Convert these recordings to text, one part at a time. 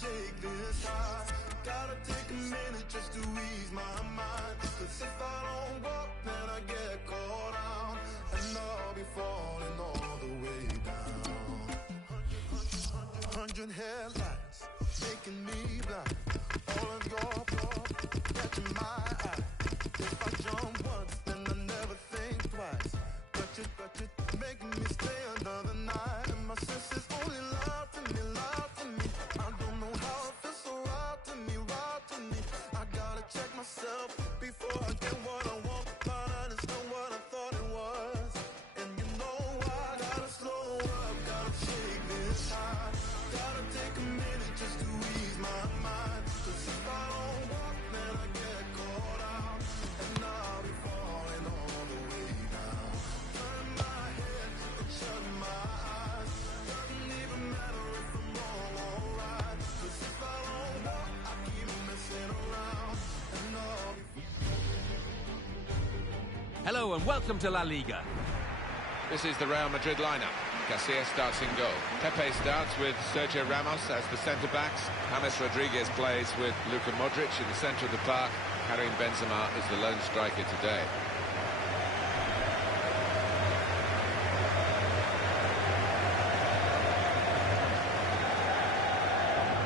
shake this high. Gotta take a minute just to ease my mind. 'Cause if I don't walk, then I get caught out, and I'll be falling all the way down. 100 headlights making me blind. All of your blood catching my eye. If I jump once, then I never think twice. But you making me stay another night, and my senses only lie to me, lie to me. I don't know how it feels so right to me, right to me. I gotta check myself before I get what I want, but I just know what I thought it was. And you know I gotta slow up, gotta shake this high. Gotta take a minute just to ease my mind. 'Cause if I don't walk, then I get caught out, and I'll be falling all the way down. Turn my head and shut my eyes. Doesn't even matter if I'm wrong or right. 'Cause if I don't walk, I keep messing around, and I'll be. Hello and welcome to La Liga. This is the Real Madrid lineup. Casillas starts in goal. Pepe starts with Sergio Ramos as the centre-backs. James Rodriguez plays with Luka Modric in the centre of the park. Karim Benzema is the lone striker today.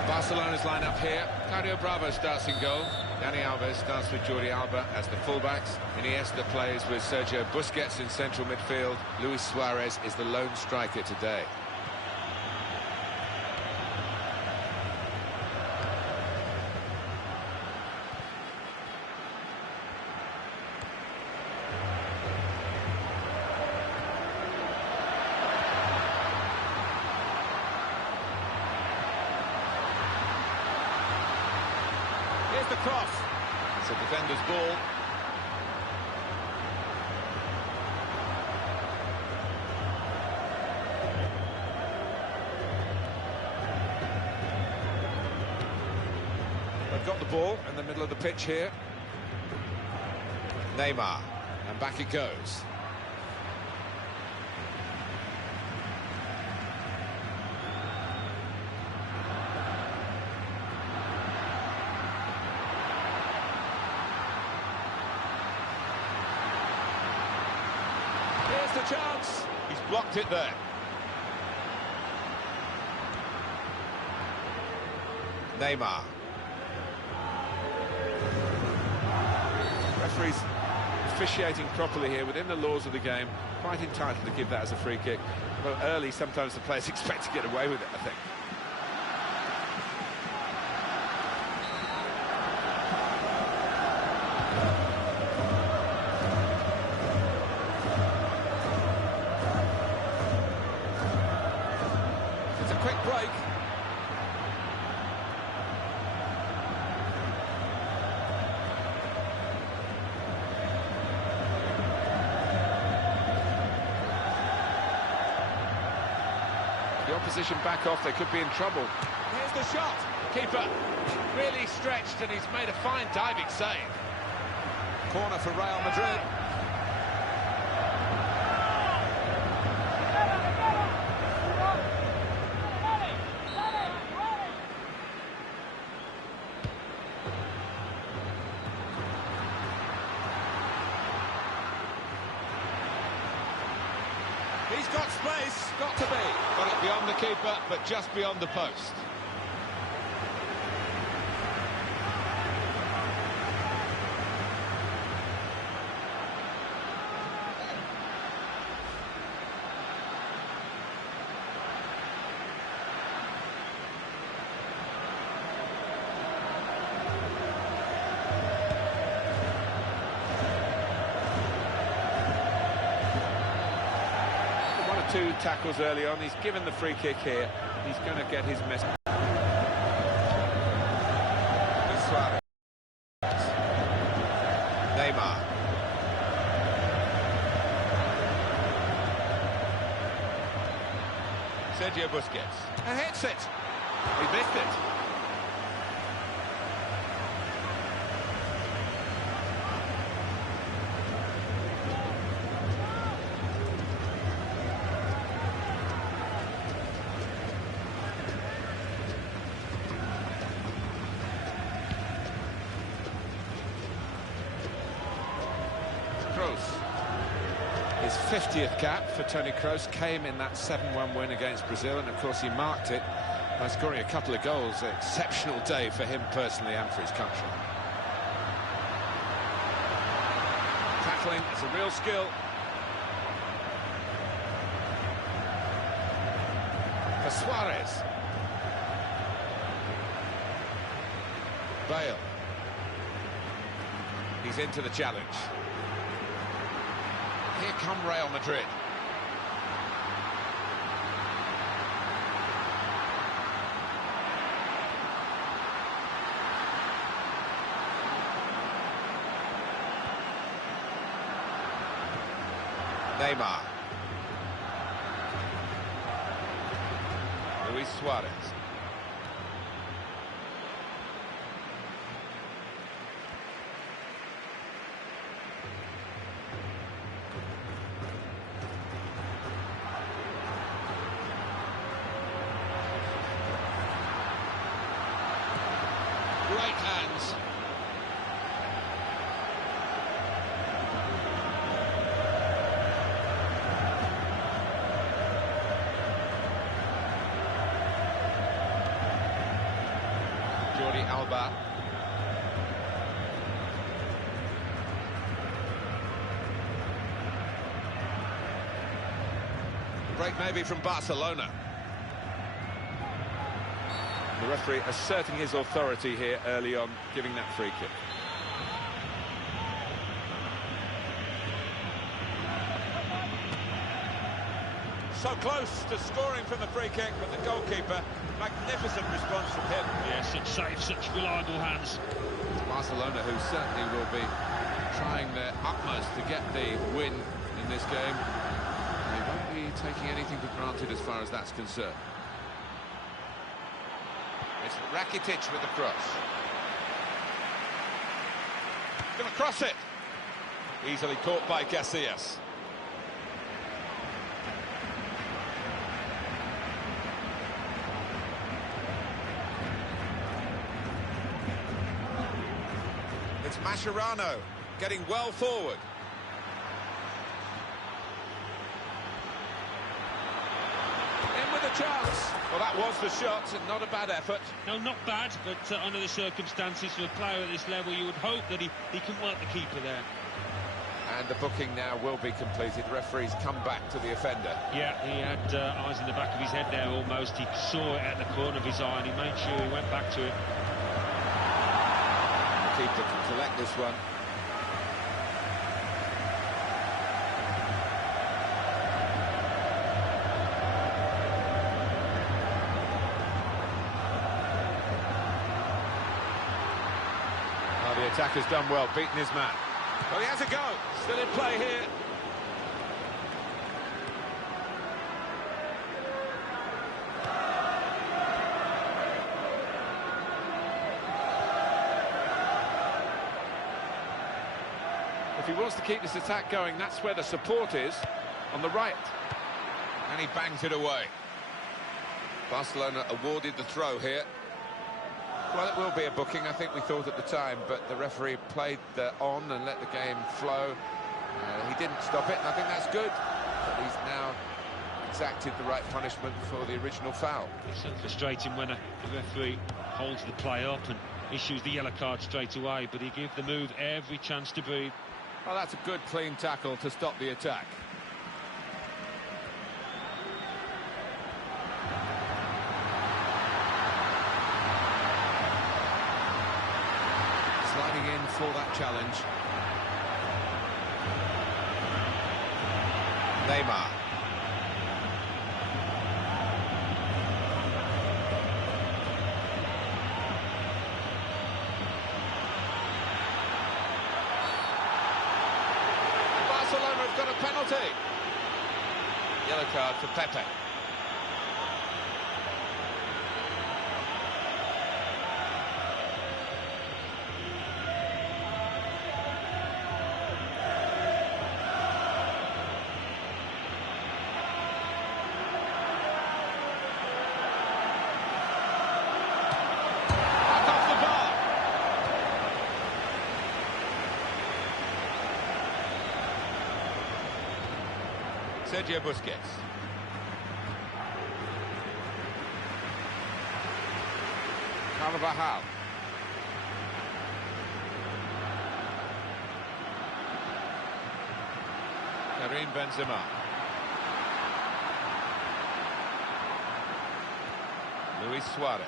Barcelona's lineup here. Claudio Bravo starts in goal. Dani Alves starts with Jordi Alba as the fullbacks. Iniesta plays with Sergio Busquets in central midfield. Luis Suarez is the lone striker today. Here's the cross. It's a defender's ball. They've got the ball in the middle of the pitch here. Neymar, and back it goes. Here's the chance. He's blocked it there. Neymar. Referee's officiating properly here within the laws of the game. Quite entitled to give that as a free kick. But early, sometimes the players expect to get away with it, I think. It's a quick break. The opposition back off, they could be in trouble. Here's the shot. Keeper really stretched and he's made a fine diving save. Corner for Real Madrid. He's got space, got to be. Got it beyond the keeper, but just beyond the post. Two tackles early on. He's given the free kick here. He's going to get his message. Suarez. Neymar. Sergio Busquets. And hits it. He missed it. His 50th cap for Toni Kroos came in that 7-1 win against Brazil, and of course he marked it by scoring a couple of goals. An exceptional day for him personally and for his country. Tackling is a real skill. For Suarez. Bale. He's into the challenge. Here come Real Madrid. Neymar. Luis Suarez. Great hands. Jordi Alba. Break maybe from Barcelona. The referee asserting his authority here early on, giving that free kick. So close to scoring from the free kick, but the goalkeeper, magnificent response from him. Yeah, such safe, such reliable hands. Barcelona, who certainly will be trying their utmost to get the win in this game. They won't be taking anything for granted as far as that's concerned. It's Rakitic with the cross. Going to cross it. Easily caught by Casillas. It's Mascherano getting well forward. In with a chance. Well, that was the shot, and not a bad effort. No, not bad, but under the circumstances for a player at this level, you would hope that he can work the keeper there. And the booking now will be completed. The referee's come back to the offender. Yeah, he had eyes in the back of his head there almost. He saw it at the corner of his eye, and he made sure he went back to it. The keeper can collect this one. The attacker's done well, beaten his man. Well, he has a go. Still in play here. If he wants to keep this attack going, that's where the support is, on the right. And he bangs it away. Barcelona awarded the throw here. Well, it will be a booking, I think we thought at the time, but the referee played on and let the game flow. He didn't stop it, and I think that's good. But he's now exacted the right punishment for the original foul. It's so frustrating when a referee holds the play up and issues the yellow card straight away, but he gives the move every chance to breathe. Well, that's a good, clean tackle to stop the attack. Sliding in for that challenge. Neymar. Barcelona have got a penalty. Yellow card for Pepe. Sergio Busquets. Carvajal. Karim Benzema. Luis Suarez.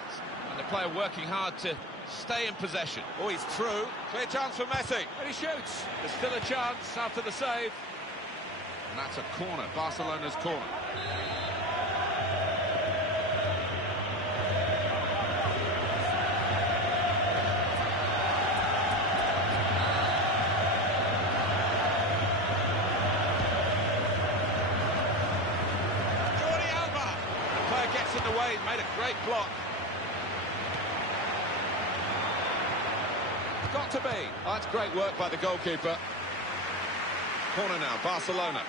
And the player working hard to stay in possession. Oh, he's through. Clear chance for Messi. And he shoots. There's still a chance after the save. And that's a corner, Barcelona's corner. Gets in the way, made a great block. Got to be. Oh, that's great work by the goalkeeper. Corner now, Barcelona.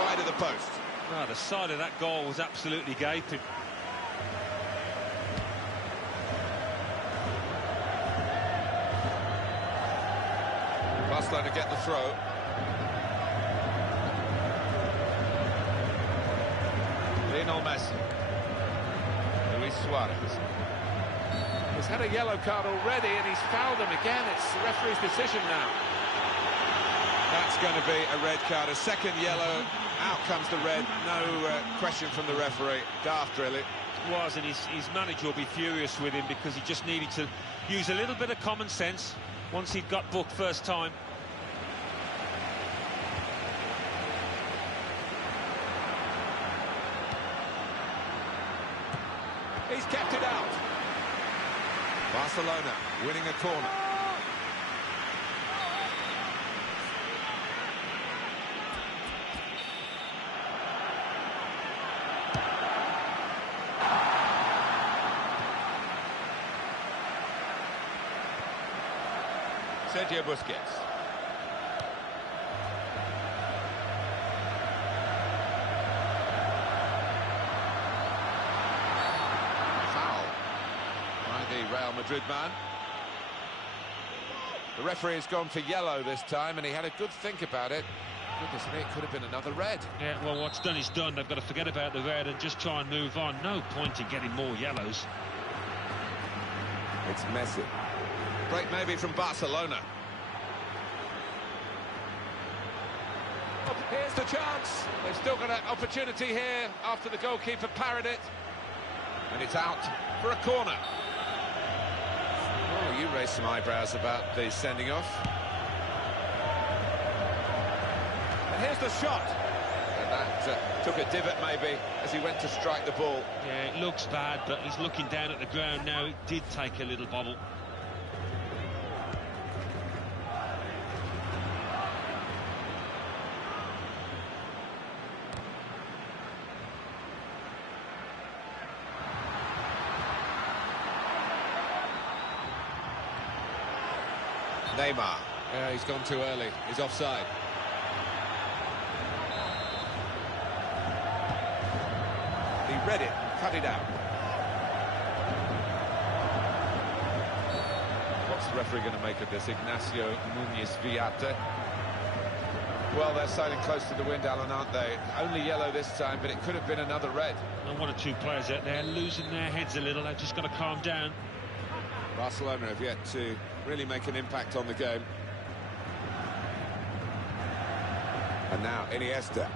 Wide of the post. Oh, the side of that goal was absolutely gaping. Barcelona get the throw. Lionel Messi. Luis Suarez. He's had a yellow card already and he's fouled him again. It's the referee's decision now. That's going to be a red card, a second yellow. Out comes the red, no question from the referee. Daft, really. Was, and his manager will be furious with him because he just needed to use a little bit of common sense once he'd got booked first time. He's kept it out. Barcelona winning a corner. Sergio Busquets. Foul by the Real Madrid man. The referee has gone for yellow this time, and he had a good think about it. Goodness me, it could have been another red. Yeah, well, what's done is done. They've got to forget about the red and just try and move on. No point in getting more yellows. It's Messi. Break maybe from Barcelona. Here's the chance. They've still got an opportunity here after the goalkeeper parried it. And it's out for a corner. Oh, you raised some eyebrows about the sending off. And here's the shot. And that took a divot maybe as he went to strike the ball. Yeah, it looks bad, but he's looking down at the ground now. It did take a little bobble. Neymar. Yeah, he's gone too early. He's offside. He read it and cut it out. What's the referee going to make of this? Ignacio Núñez-Viata. Well, they're sailing close to the wind, Alan, aren't they? Only yellow this time, but it could have been another red. And one or two players out there losing their heads a little. They've just got to calm down. Barcelona have yet to really make an impact on the game. And now Iniesta.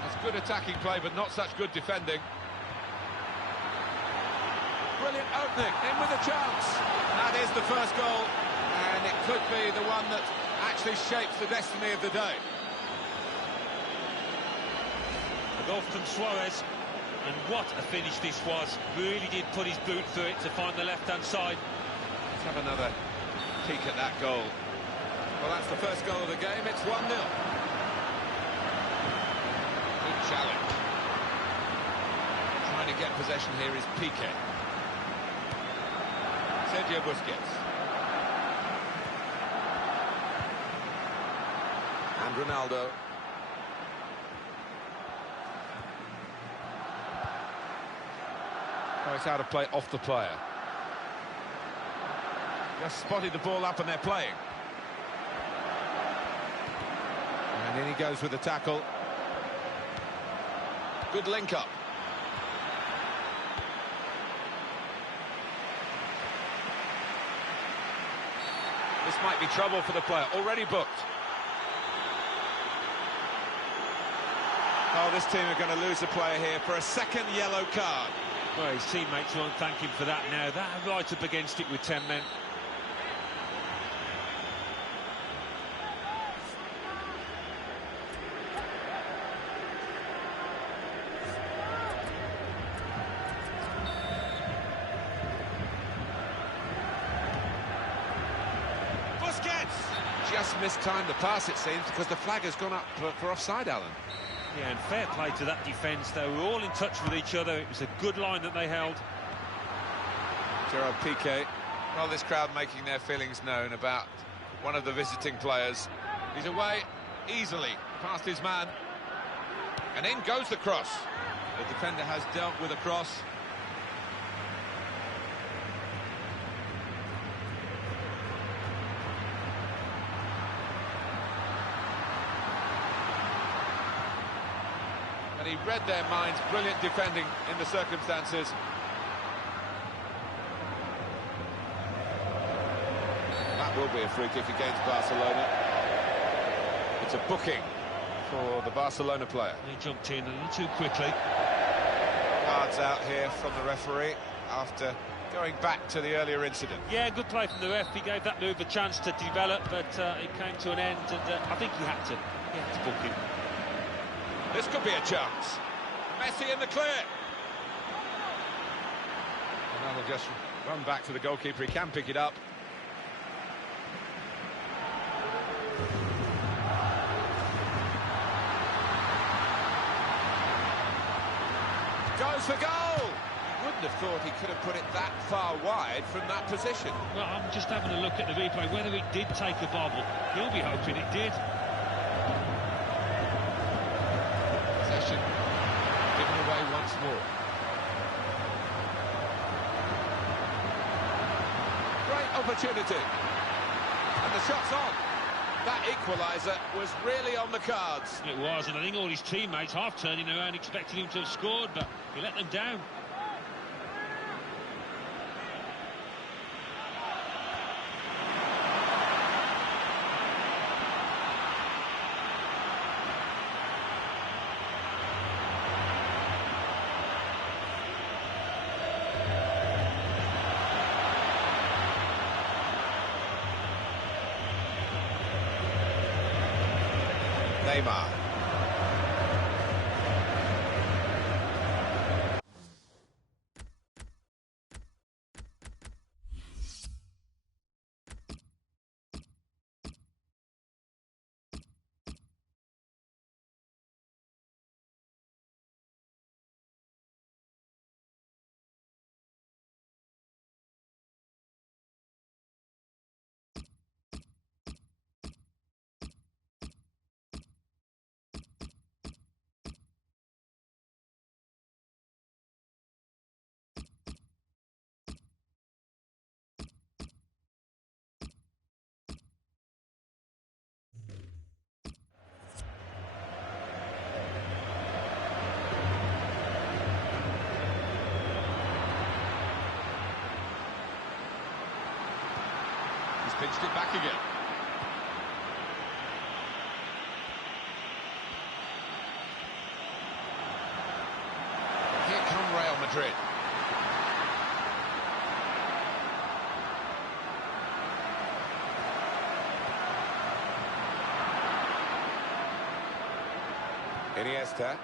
That's good attacking play, but not such good defending. Brilliant opening, in with a chance. That is the first goal, and it could be the one that actually shapes the destiny of the day. A goal from Suarez. And what a finish this was. Really did put his boot through it to find the left-hand side. Let's have another peek at that goal. Well, that's the first goal of the game. It's 1-0. Good challenge. Trying to get possession here is Piqué. Sergio Busquets. And Ronaldo. Oh, it's out of play off the player. Just spotted the ball up and they're playing. And in he goes with the tackle. Good link up. This might be trouble for the player, already booked. Oh, this team are going to lose a player here for a second yellow card. Well, his teammates won't thank him for that now. That right up against it with 10 men. Just mistimed the pass, it seems, because the flag has gone up for offside, Alan. Yeah, and fair play to that defence. They were all in touch with each other. It was a good line that they held. Gerard Piqué. Well, this crowd making their feelings known about one of the visiting players. He's away easily, past his man. And in goes the cross. The defender has dealt with a cross. And he read their minds, brilliant defending in the circumstances. That will be a free kick against Barcelona. It's a booking for the Barcelona player. He jumped in a little too quickly. Cards out here from the referee after going back to the earlier incident. Yeah, good play from the ref. He gave that move a chance to develop, but it came to an end, and I think he had to book him. This could be a chance. Messi in the clear. And that'll just run back to the goalkeeper. He can pick it up. Goes for goal. You wouldn't have thought he could have put it that far wide from that position. Well, I'm just having a look at the replay. Whether it did take a bobble, he'll be hoping it did. Possession given away once more. Great opportunity. And the shot's on. That equaliser was really on the cards. It was, and I think all his teammates half turning around expecting him to have scored, but he let them down. Neymar. Pitched it back again. Here come Real Madrid. Iniesta.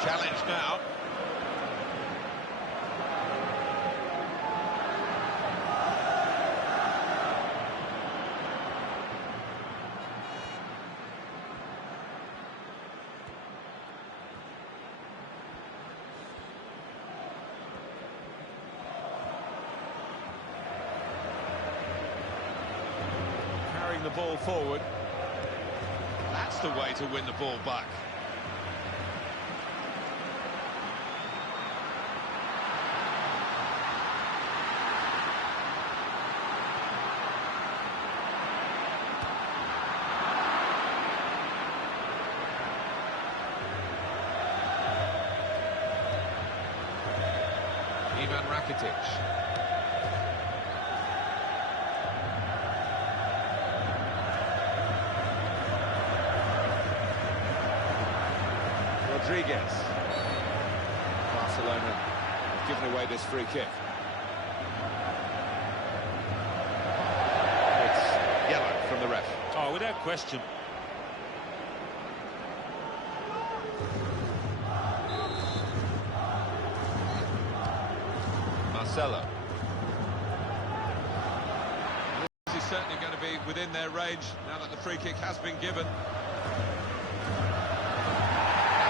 Challenged now. ball forward. That's the way to win the ball back. Ivan Rakitic. Rodriguez. Barcelona have given away this free kick. It's yellow from the ref. Oh, without question. Marcelo. This is certainly going to be within their range now that the free kick has been given.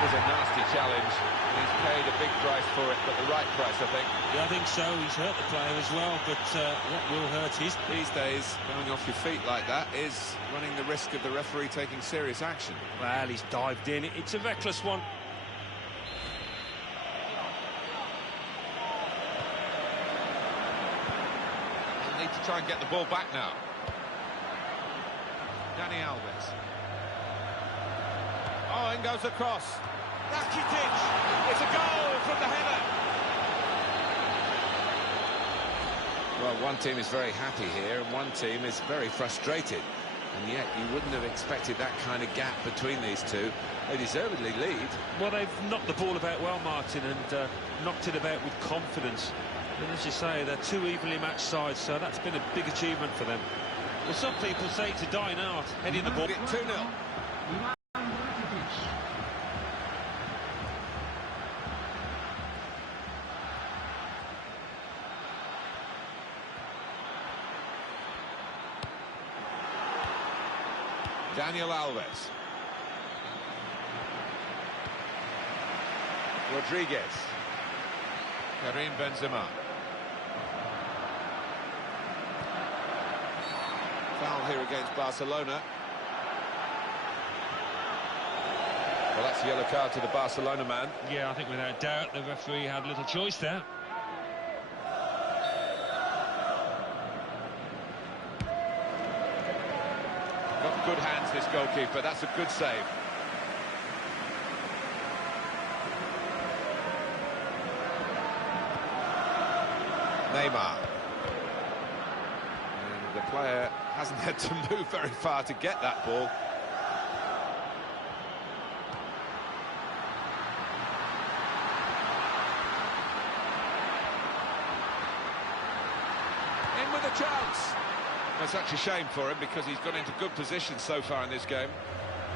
That was a nasty challenge. He's paid a big price for it, but the right price, I think. Yeah, I think so. He's hurt the player as well, but what will hurt is... These days, going off your feet like that is running the risk of the referee taking serious action. Well, he's dived in. It's a reckless one. They'll need to try and get the ball back now. Dani Alves. Oh, in goes the cross. Rakitic! It's a goal from the header! Well, one team is very happy here, and one team is very frustrated. And yet, you wouldn't have expected that kind of gap between these two. They deservedly lead. Well, they've knocked the ball about well, Martin, and knocked it about with confidence. And as you say, they're two evenly matched sides, so that's been a big achievement for them. Well, some people say it's a dying art, heading the ball. 2-0. Daniel Alves. Rodriguez. Karim Benzema. Foul here against Barcelona. Well, that's a yellow card to the Barcelona man. Yeah, I think without doubt the referee had little choice there. Got good hands, this goalkeeper. That's a good save. Neymar. And the player hasn't had to move very far to get that ball. In with a chance. It's such a shame for him because he's got into good position so far in this game.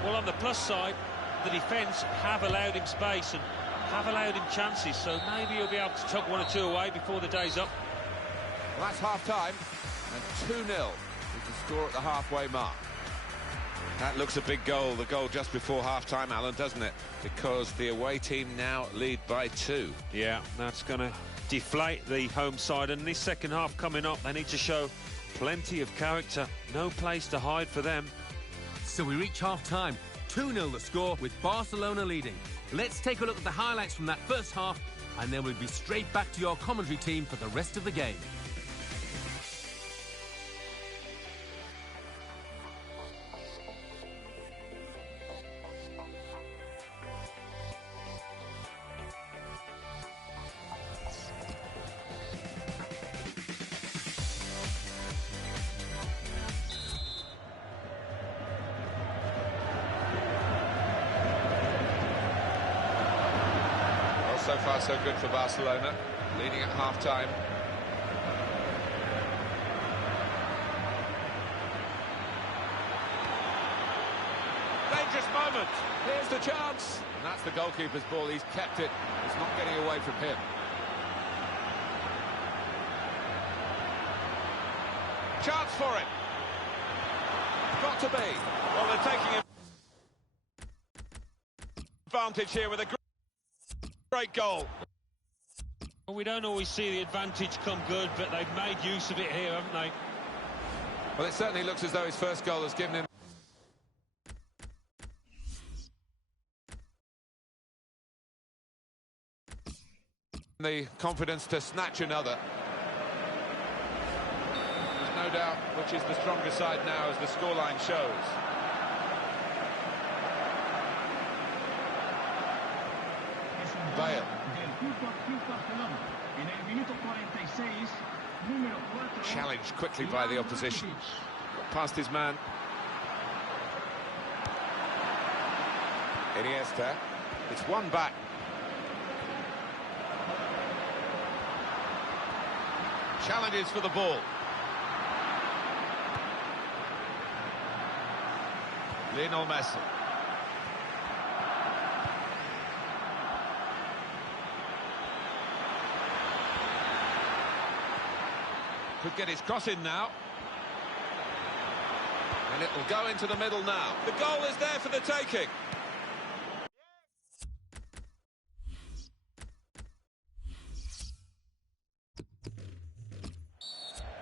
Well, on the plus side, the defence have allowed him space and have allowed him chances, so maybe he'll be able to tuck one or two away before the day's up. Well, that's half-time, and 2-0 is the score at the halfway mark. That looks a big goal, the goal just before half-time, Alan, doesn't it? Because the away team now lead by 2. Yeah, that's going to deflate the home side, and this second half coming up, they need to show plenty of character. No place to hide for them. So we reach half-time. 2-0 the score, with Barcelona leading. Let's take a look at the highlights from that first half, and then we'll be straight back to your commentary team for the rest of the game. So far, so good for Barcelona, leading at half-time. Dangerous moment. Here's the chance. And that's the goalkeeper's ball. He's kept it. It's not getting away from him. Chance for him. Got to be. Well, they're taking advantage here with a great goal. Well, we don't always see the advantage come good, but they've made use of it here, haven't they? Well, it certainly looks as though his first goal has given him the confidence to snatch another. There's no doubt which is the stronger side now, as the scoreline shows. Bale. Challenged quickly by the opposition. Past his man. Iniesta. It's one back. Challenges for the ball. Lionel Messi. Could get his cross in now. And it'll go into the middle now. The goal is there for the taking.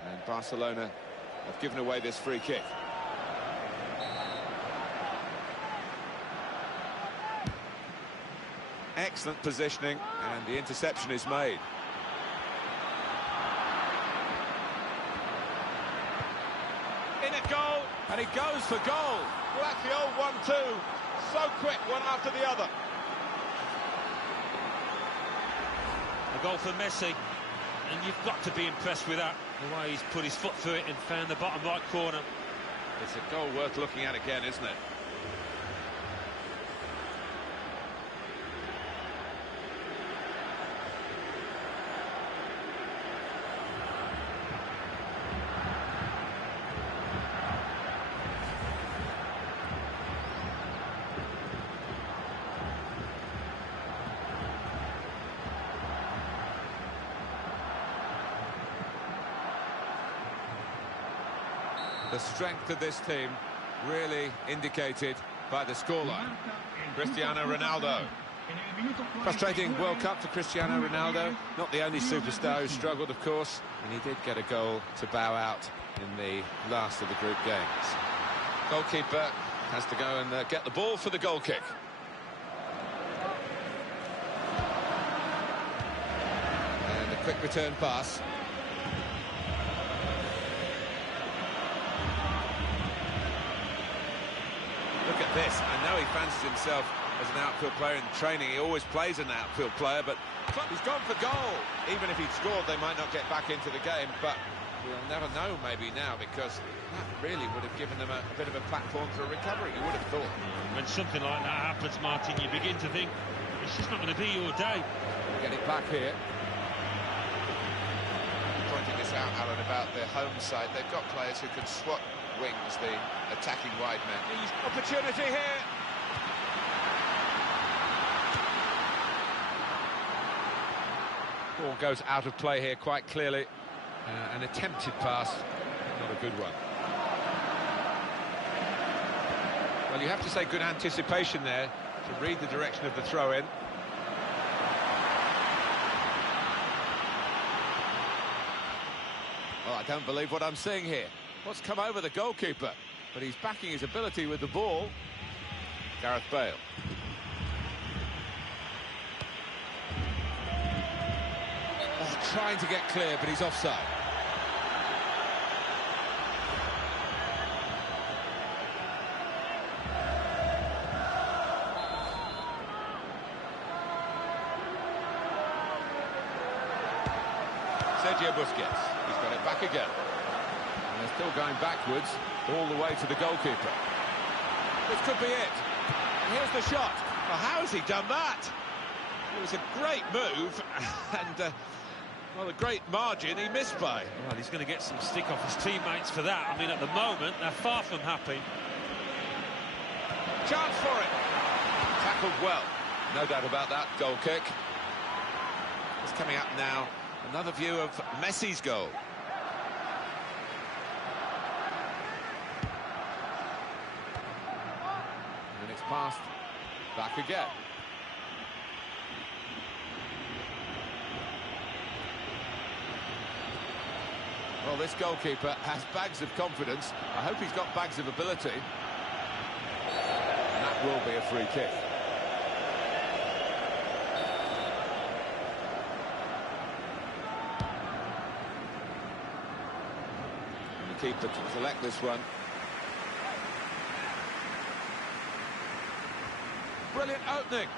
And Barcelona have given away this free kick. Excellent positioning, and the interception is made. In at goal, and he goes for goal. Well, that's the old 1-2. So quick, one after the other. A goal for Messi, and you've got to be impressed with that. The way he's put his foot through it and found the bottom right corner. It's a goal worth looking at again, isn't it? The strength of this team really indicated by the scoreline. Cristiano Ronaldo. Frustrating World Cup for Cristiano Ronaldo. Not the only superstar who struggled, of course, and he did get a goal to bow out in the last of the group games. Goalkeeper has to go and get the ball for the goal kick. And a quick return pass. Look at this. I know he fancies himself as an outfield player in training. He always plays an outfield player, but he's gone for goal. Even if he'd scored, they might not get back into the game, but we'll never know maybe now, because that really would have given them a bit of a platform for a recovery, you would have thought. When something like that happens, Martin, you begin to think it's just not going to be your day. Get it back here. Pointing this out, Alan, about their home side. They've got players who can swap wings, the attacking wide men. Opportunity here. Ball goes out of play here quite clearly. An attempted pass, not a good one. Well, you have to say good anticipation there to read the direction of the throw-in. Well, I don't believe what I'm seeing here. What's come over the goalkeeper? But he's backing his ability with the ball. Gareth Bale. Oh, trying to get clear, but he's offside. Sergio Busquets. He's got it back again. And they're still going backwards all the way to the goalkeeper. This could be it. And here's the shot. Well, how has he done that? It was a great move and, well, a great margin he missed by. Well, he's going to get some stick off his teammates for that. I mean, at the moment, they're far from happy. Chance for it. Tackled well. No doubt about that. Goal kick. It's coming up now. Another view of Messi's goal. And it's passed back again. Well, this goalkeeper has bags of confidence. I hope he's got bags of ability. And that will be a free kick. And the keeper to collect this one. Brilliant opening.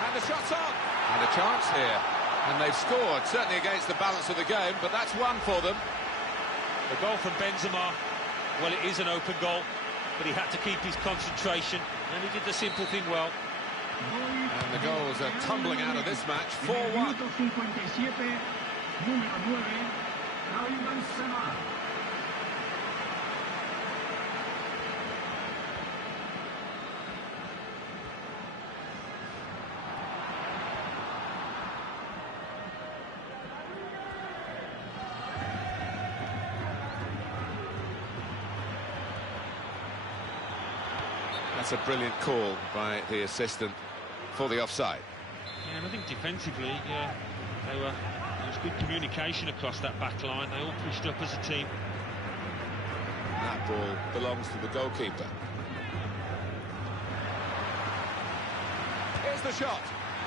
And the shot's on. And a chance here. And they've scored, certainly against the balance of the game, but that's one for them. The goal from Benzema, well, it is an open goal, but he had to keep his concentration, and he did the simple thing well. And the goals are tumbling out of this match, 4-1. That's a brilliant call by the assistant for the offside. Yeah, and I think defensively, there was good communication across that back line. They all pushed up as a team. That ball belongs to the goalkeeper. Here's the shot.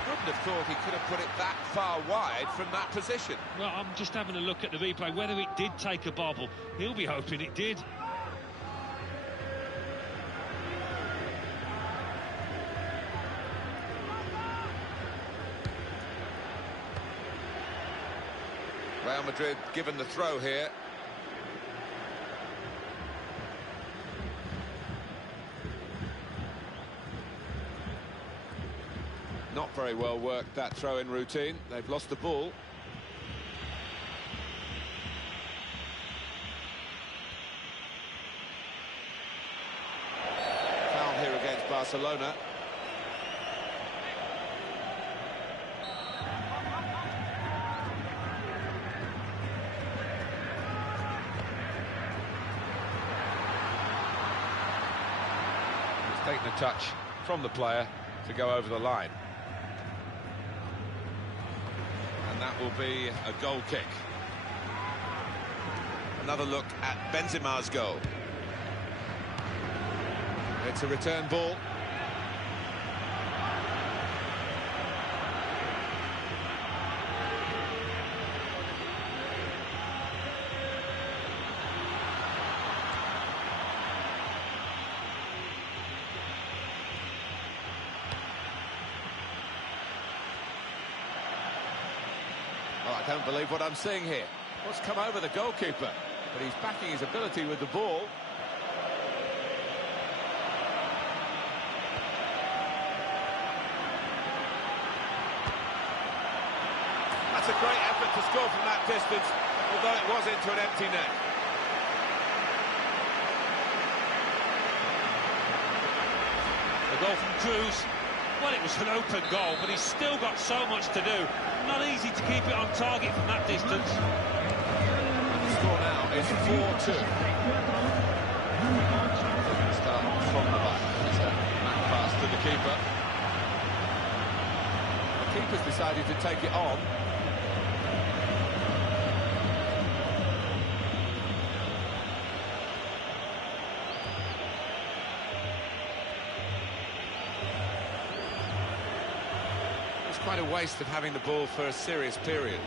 Wouldn't have thought he could have put it that far wide from that position. Well, I'm just having a look at the replay. Whether it did take a bobble, he'll be hoping it did. Real Madrid given the throw here. Not very well worked, that throw-in routine. They've lost the ball. Foul here against Barcelona. Taking a touch from the player to go over the line. And that will be a goal kick. Another look at Benzema's goal. It's a return ball. Well, I don't believe what I'm seeing here. What's come over the goalkeeper? But he's backing his ability with the ball. That's a great effort to score from that distance, although it was into an empty net. The goal from Cruz. Well, it was an open goal, but he's still got so much to do. Not easy to keep it on target from that distance. The score now is 4-2. Start from the back. It's a back pass to the keeper. The keeper's decided to take it on. Quite a waste of having the ball for a serious period.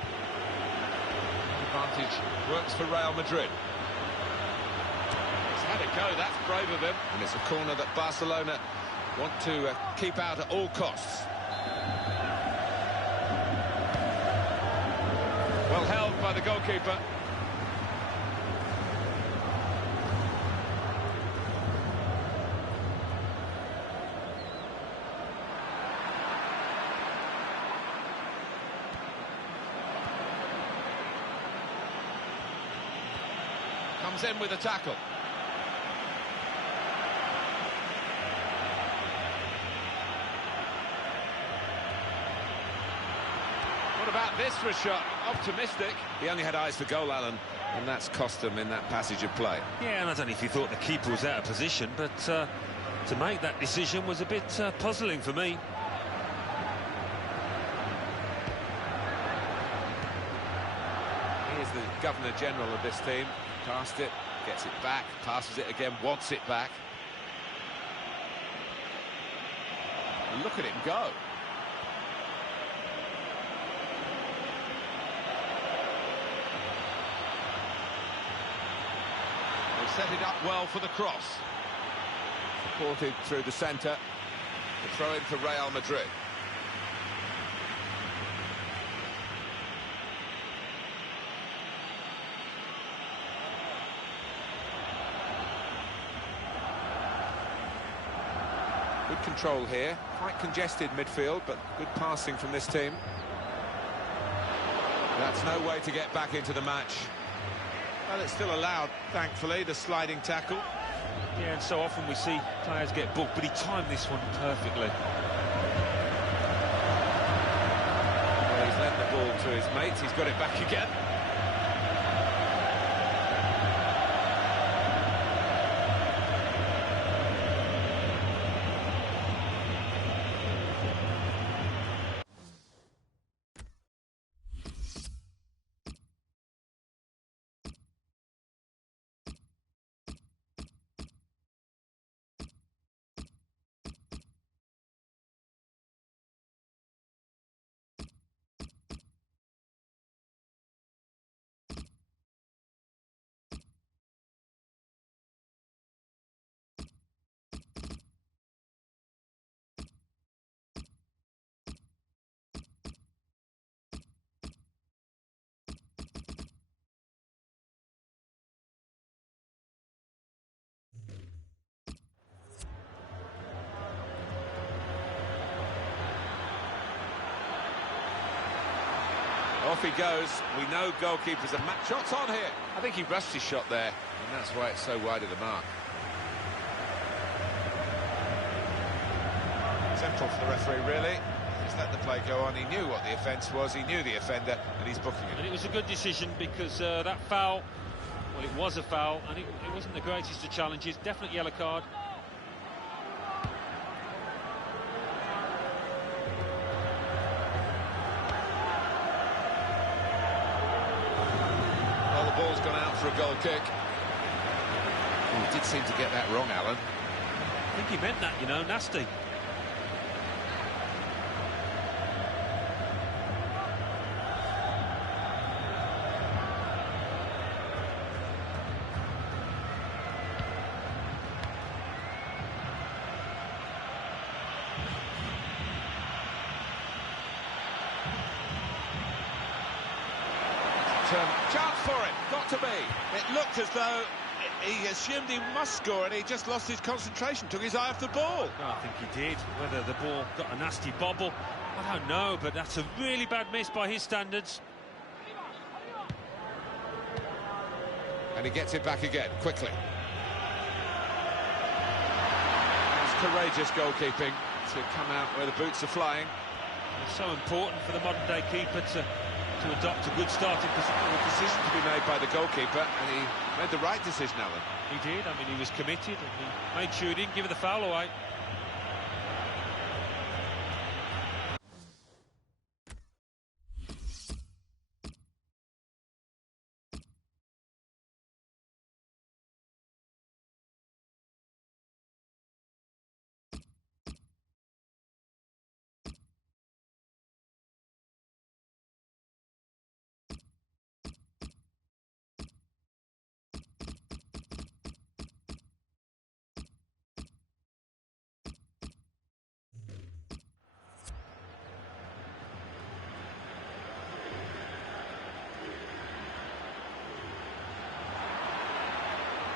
Advantage works for Real Madrid. He's had a go, that's brave of him. And it's a corner that Barcelona want to keep out at all costs. Well held by the goalkeeper. Comes in with a tackle. What about this for a shot? Optimistic. He only had eyes for goal, Alan, and that's cost him in that passage of play. Yeah, and I don't know if you thought the keeper was out of position, but to make that decision was a bit puzzling for me. the Governor-General of this team. Passed it, gets it back, passes it again, wants it back. And look at him go. They set it up well for the cross. Supported through the centre. The throw in for Real Madrid. Good control here, quite congested midfield, but good passing from this team. That's no way to get back into the match. Well, it's still allowed, thankfully, the sliding tackle. Yeah, and so often we see players get booked, but he timed this one perfectly. Well, he's lent the ball to his mates, he's got it back again. Off he goes. We know goalkeepers are match shots on here. I think he rushed his shot there, and that's why it's so wide of the mark. Central for the referee, really. He's let the play go on. He knew what the offence was. He knew the offender, and he's booking it. And it was a good decision because that foul, well, it was a foul, and it wasn't the greatest of challenges. Definite yellow card. Ball's gone out for a goal kick. Oh, he did seem to get that wrong, Alan. I think he meant that, you know, nasty. Chance for it, got to be. It looked as though he assumed he must score and he just lost his concentration, took his eye off the ball. No, I think he did. Whether the ball got a nasty bobble, I don't know, but that's a really bad miss by his standards. And he gets it back again, quickly. That's courageous goalkeeping to come out where the boots are flying. It's so important for the modern-day keeper to adopt a good starting position. A decision to be made by the goalkeeper, and he made the right decision, Alan. He did. I mean, he was committed, and he made sure he didn't give the foul away.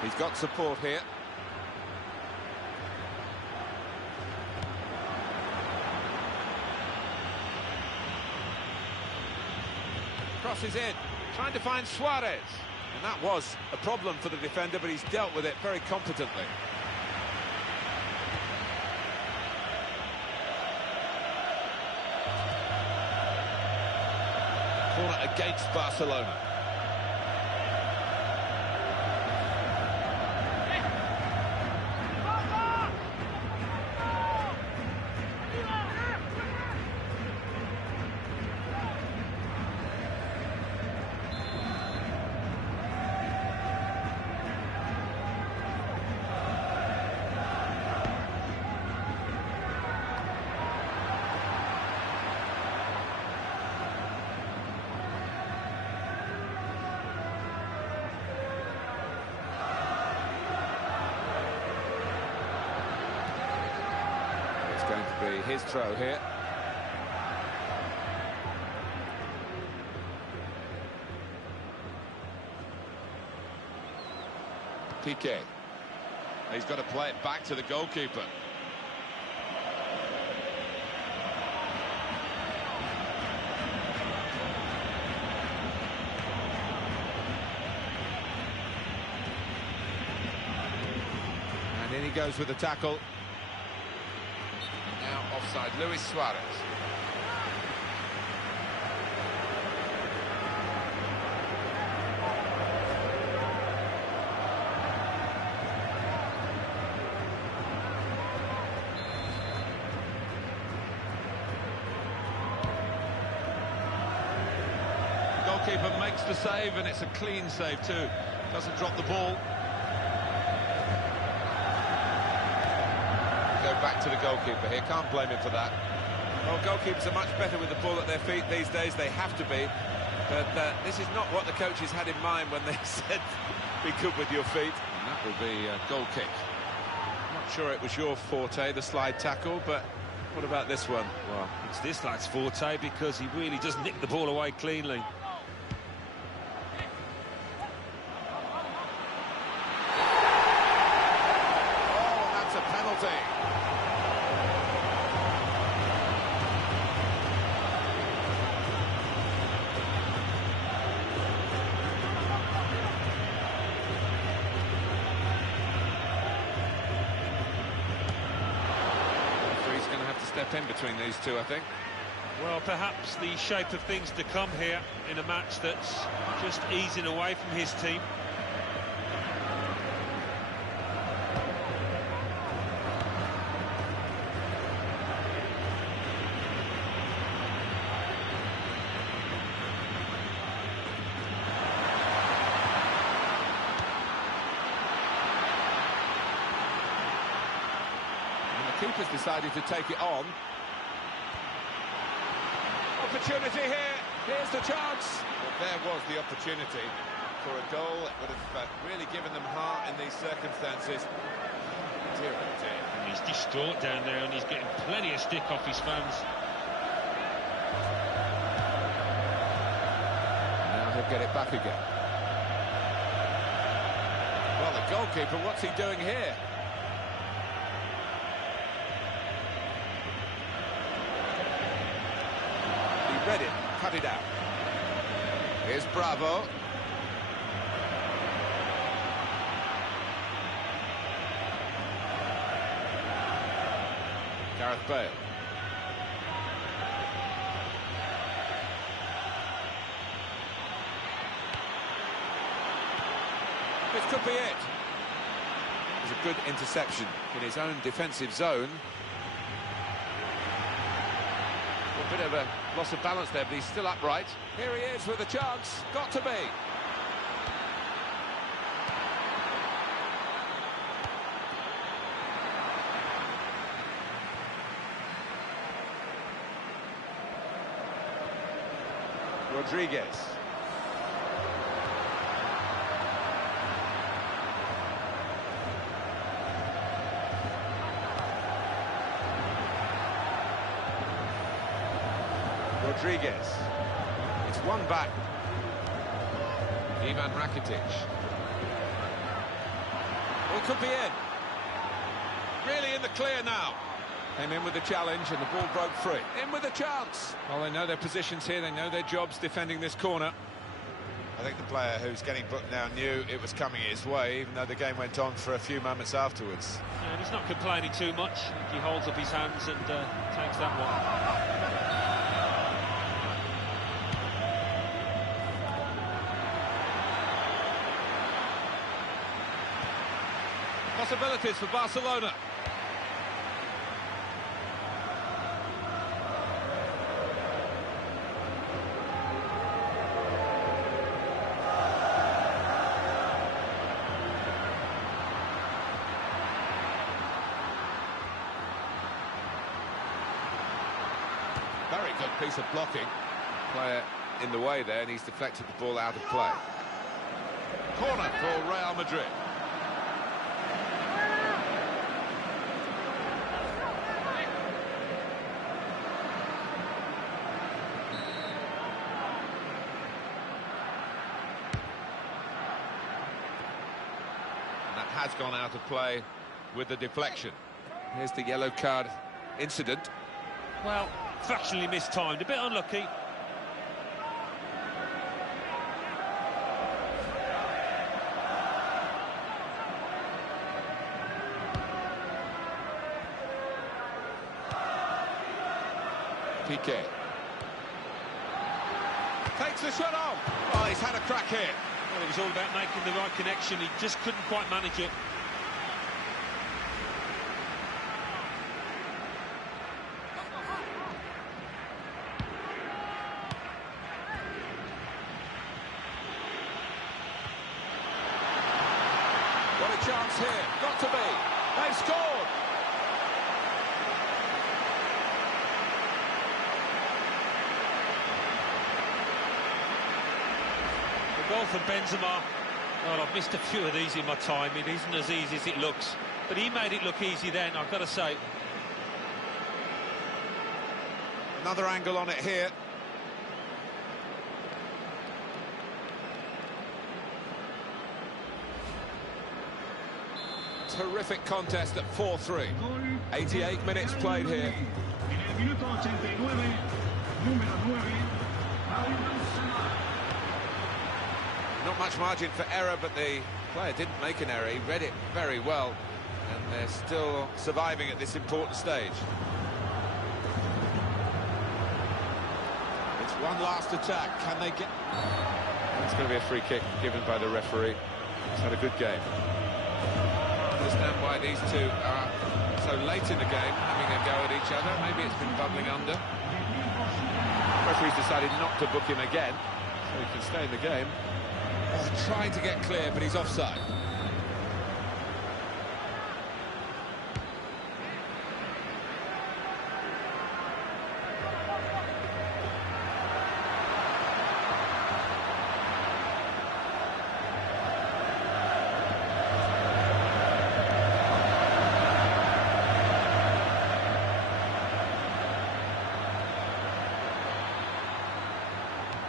He's got support here. Crosses in, trying to find Suarez. And that was a problem for the defender, but he's dealt with it very competently. Corner against Barcelona. going to be his throw here. Piqué. He's got to play it back to the goalkeeper. And in he goes with the tackle. Now offside, Luis Suarez. Goalkeeper makes the save, and it's a clean save too. Doesn't drop the ball. Go back to the goalkeeper here, can't blame him for that. Well, goalkeepers are much better with the ball at their feet these days, they have to be. But this is not what the coaches had in mind when they said be good with your feet. And that will be a goal kick. Not sure it was your forte, the slide tackle, but what about this one? Well, it's this lad's forte because he really does nick the ball away cleanly. Oh, that's a penalty. Step in between these two, I think. Well, perhaps the shape of things to come here in a match that's just easing away from his team. Keeper's decided to take it on. Opportunity here. Here's the chance. Well, there was the opportunity for a goal. It would have really given them heart in these circumstances. Dear, oh dear. And he's distraught down there, and he's getting plenty of stick off his fans. Now he'll get it back again. Well, the goalkeeper, what's he doing here? Read it, cut it out. Here's Bravo. Gareth Bale. This could be it. It was a good interception in his own defensive zone. A bit of a loss of balance there, but he's still upright. Here he is with a chance. Got to be. Rodriguez. Rodriguez. It's one back. Ivan Rakitic. Well, could be in. Really in the clear now. Came in with the challenge and the ball broke free. In with a chance. Well, they know their positions here. They know their jobs defending this corner. I think the player who's getting booked now knew it was coming his way, even though the game went on for a few moments afterwards. Yeah, and he's not complaining too much. He holds up his hands and takes that one. Possibilities for Barcelona. Very good piece of blocking. Player in the way there, and he's deflected the ball out of play. Corner for Real Madrid. has gone out of play with the deflection. Here's the yellow card incident. Well, fractionally mistimed, a bit unlucky. Piqué. Takes the shot off. Oh, he's had a crack here. Well, it was all about making the right connection. He just couldn't quite manage it. What a chance here. Got to be. They've scored. The goal for Benzema. Well, I've missed a few of these in my time. It isn't as easy as it looks. But he made it look easy then, I've got to say. Another angle on it here. Terrific contest at 4-3. 88 minutes played here. Not much margin for error, but the player didn't make an error. He read it very well, and they're still surviving at this important stage. It's one last attack. Can they get... It's going to be a free kick given by the referee. He's had a good game. I understand why these two are so late in the game, having a go at each other. Maybe it's been bubbling under. The referee's decided not to book him again, so he can stay in the game. Trying to get clear, but he's offside.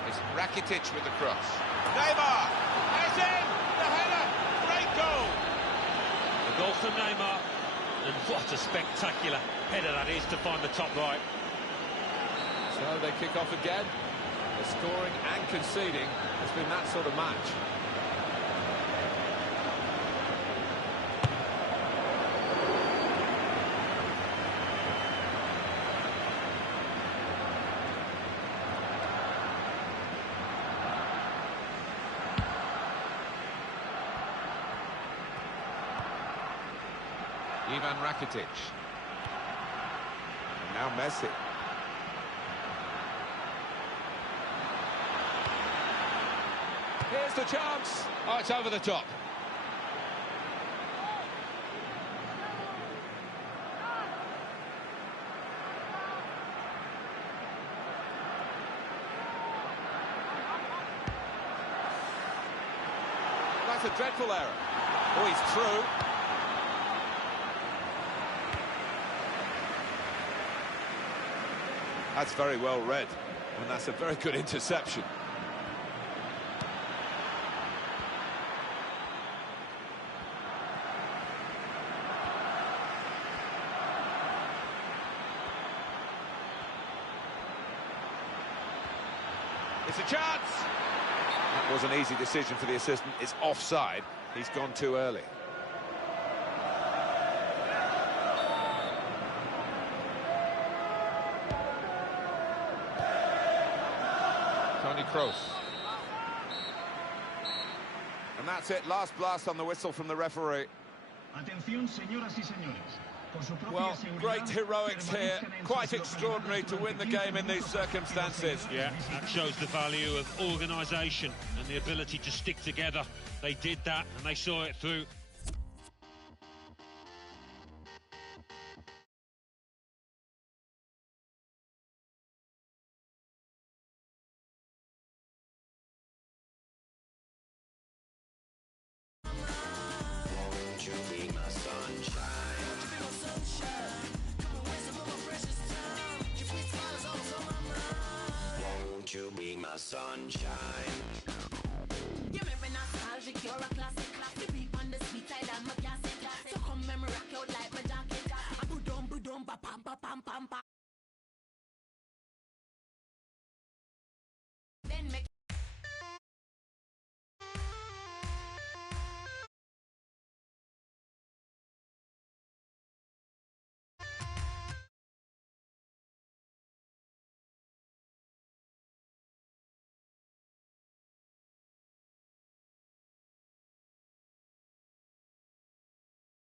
It's Rakitic with the cross. Neymar has in the header. Great goal. The goal from Neymar, and what a spectacular header that is to find the top right. So they kick off again. The scoring and conceding has been that sort of match. Ivan Rakitic. And now Messi. Here's the chance. Oh, it's over the top. That's a dreadful error. Oh, he's through. That's very well read, and that's a very good interception. It's a chance! That was an easy decision for the assistant. It's offside. He's gone too early. Toni Kroos. And that's it, last blast on the whistle from the referee. Well, great heroics here, quite extraordinary to win the game in these circumstances. Yeah, that shows the value of organisation and the ability to stick together. They did that and they saw it through. You be my sunshine.